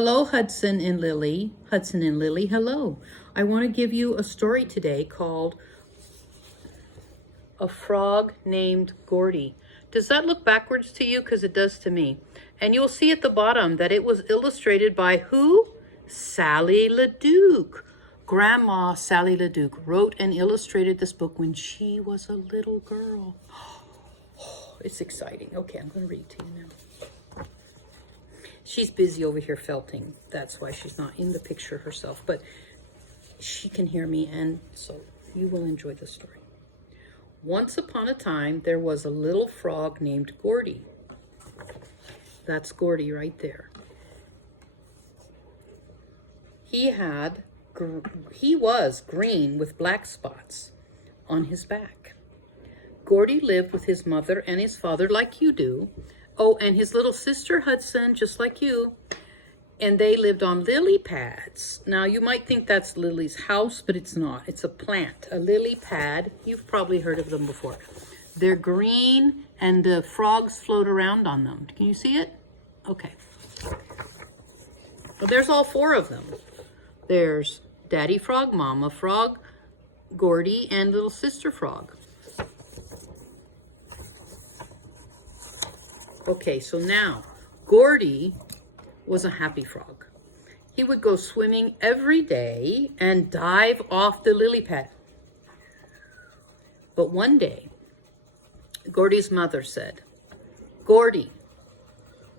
Hello, Hudson and Lily. Hudson and Lily, hello. I want to give you a story today called A Frog Named Gordy. Does that look backwards to you? Because it does to me. And you'll see at the bottom that it was illustrated by who? Sally LeDuc. Grandma Sally LeDuc wrote and illustrated this book when she was a little girl. It's exciting. Okay, I'm going to read to you now. She's busy over here felting. That's why she's not in the picture herself. But she can hear me, and so you will enjoy the story. Once upon a time, there was a little frog named Gordy. That's Gordy right there. He was green with black spots on his back. Gordy lived with his mother and his father like you do. Oh, and his little sister Hudson, just like you. And they lived on lily pads. Now, you might think that's Lily's house, but it's not. It's a plant, a lily pad. You've probably heard of them before. They're green, and the frogs float around on them. Can you see it? Okay. Well, there's all four of them. There's Daddy Frog, Mama Frog, Gordy, and little sister frog. Okay, so now, Gordy was a happy frog. He would go swimming every day and dive off the lily pad. But one day, Gordy's mother said, Gordy,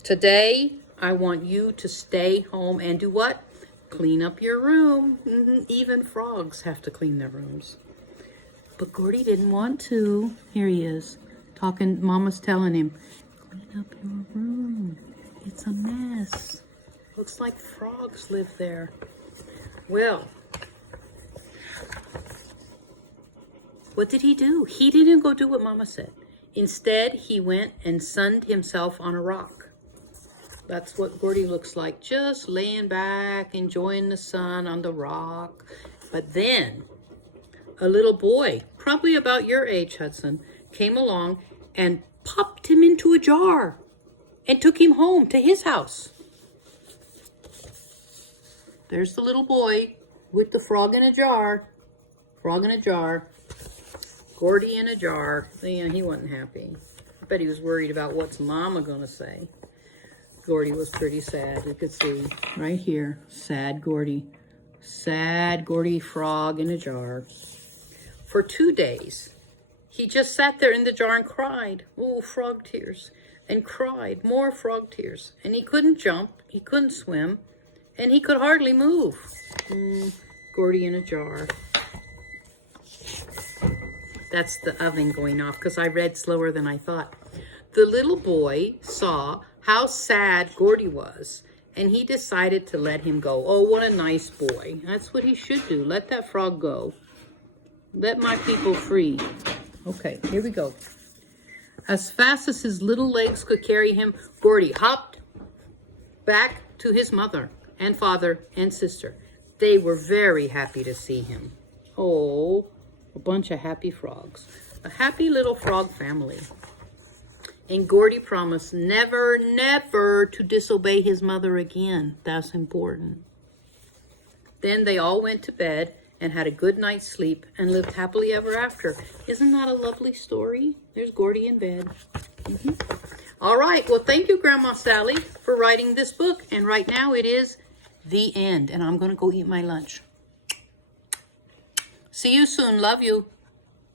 today I want you to stay home and do what? Clean up your room. Even frogs have to clean their rooms. But Gordy didn't want to. Here he is, talking. Mama's telling him, clean up your room. It's a mess. Looks like frogs live there. Well, what did he do? He didn't go do what Mama said. Instead, he went and sunned himself on a rock. That's what Gordy looks like, just laying back, enjoying the sun on the rock. But then, a little boy, probably about your age, Hudson, came along and popped him into a jar and took him home to his house. There's the little boy with the frog in a jar. Frog in a jar. Gordy in a jar. Yeah, he wasn't happy. I bet he was worried about what's Mama gonna say. Gordy was pretty sad. You could see right here. Sad Gordy. Sad Gordy frog in a jar. For 2 days, he just sat there in the jar and cried. Oh, frog tears. And cried. More frog tears. And he couldn't jump. He couldn't swim. And he could hardly move. Gordy in a jar. That's the oven going off because I read slower than I thought. The little boy saw how sad Gordy was, and he decided to let him go. Oh, what a nice boy. That's what he should do. Let that frog go. Let my people free. Okay, here we go. As fast as his little legs could carry him, Gordy hopped back to his mother and father and sister. They were very happy to see him. Oh, a bunch of happy frogs. A happy little frog family. And Gordy promised never, never to disobey his mother again. That's important. Then they all went to bed and had a good night's sleep and lived happily ever after. Isn't that a lovely story? There's Gordy in bed. All right. Well, thank you, Grandma Sally, for writing this book. And right now it is the end. And I'm going to go eat my lunch. See you soon. Love you.